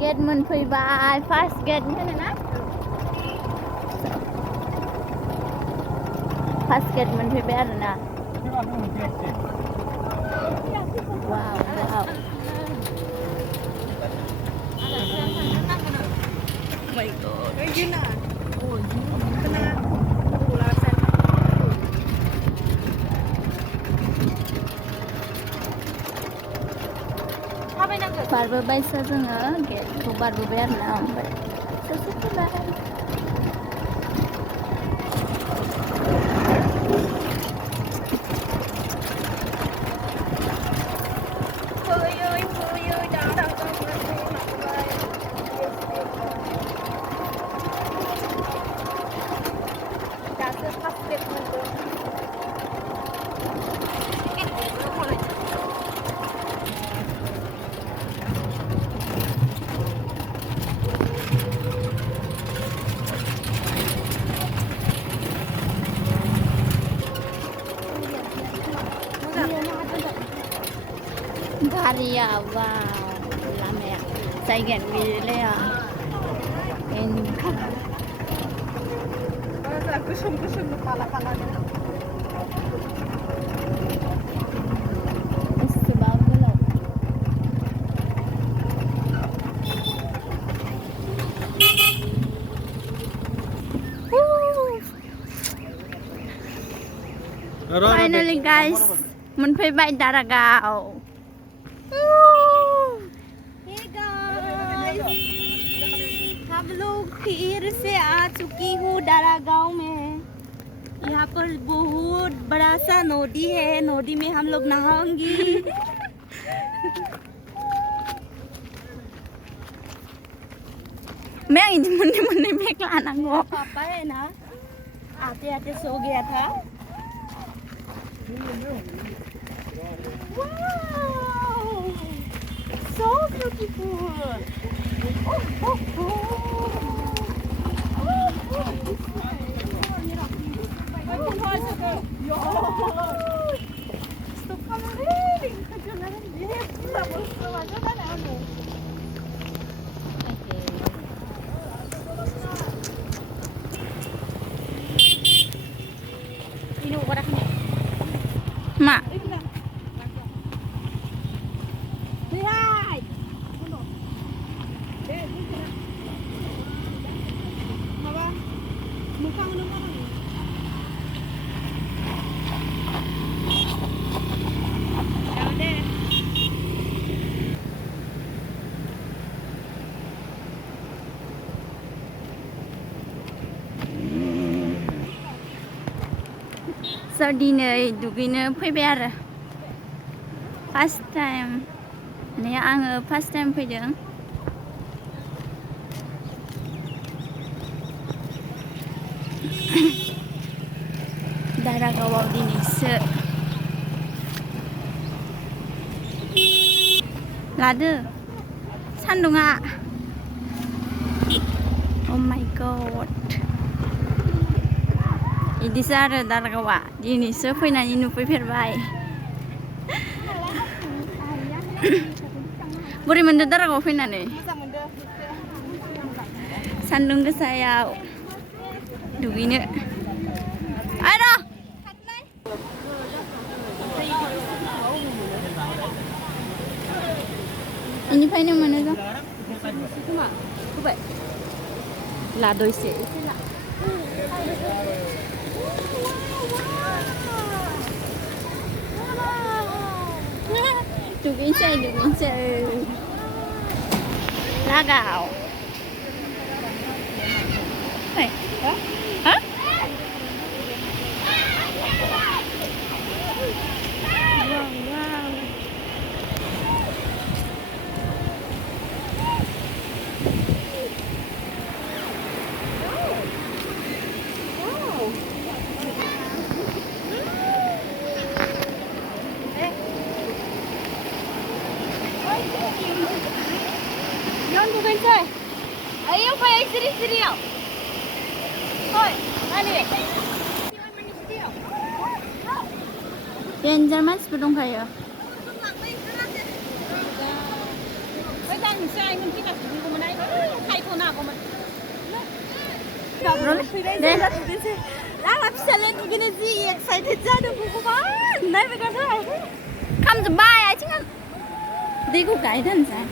Gate मोनफैबाय first gate होनो ना फार्स्ट गेट मोनफैबाय आरोना वाव वाव my god बारबोबायसो जोङो गेटखौ बारबोबाय आरोना ओमफ्राय ससे फैबाय गारिया वाव लामाया जायगायानो गैलाया गोसोम गोसोम काला काला बेसेबा गोलाव फाइनाली गाइस मोनफैबाय दारा गाव हम लोग फिर से आ चुकी हूँ दारा गांव में यहाँ पर बहुत बड़ा सा नदी है नदी में हम लोग नहाएंगी मैं मुन्ने मुन्ने में लाना गो पापा है ना आते आते सो गया था wow so beautiful Mak. Lihat. Apa? Muka mana? So दिनै दुगैनो फैबाय आरो फार्स्ट टाइम माने आङो फार्स्ट टाइम फैदों दारागावआव दिनैसो लादो सान्दुङा oh my god इदिसो आरो दारागावआ दिनैसो फैनानै नुफैफेरबाय बोरै मोनदो दारागावआव फैनानै सान्दुं गोसायाव दुगैनो आरो इनिफ्रायनो मोनो जों लादो एसे ला दुगैनोसै लागाव ha? Yon bukan saya. Ayo pakai seri-seri ya. Hoi, mana? Yang Jerman sebelum kaya. mình sai mình chỉ là của mình đây thay cô nào của mình đây đang làm salad begini sih excited jadi buku ban đây bây giờ thôi khôngจะบ้าchứ không đi cũng cái thân sao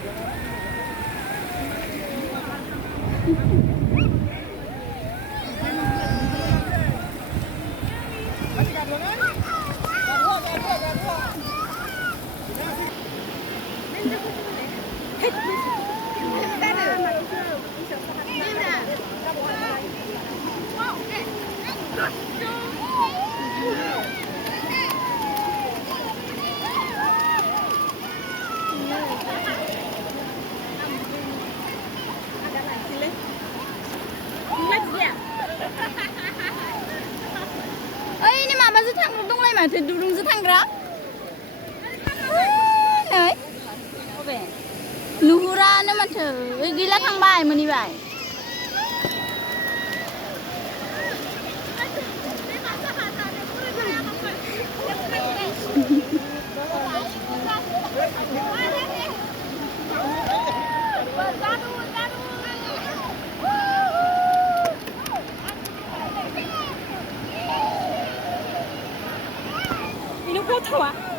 ơi nhưng mà sẽ thằng đông lại mà thì đúng sẽ thằng đó đấy luhura nó mà thử gila thằng bài mà đi bài ini foto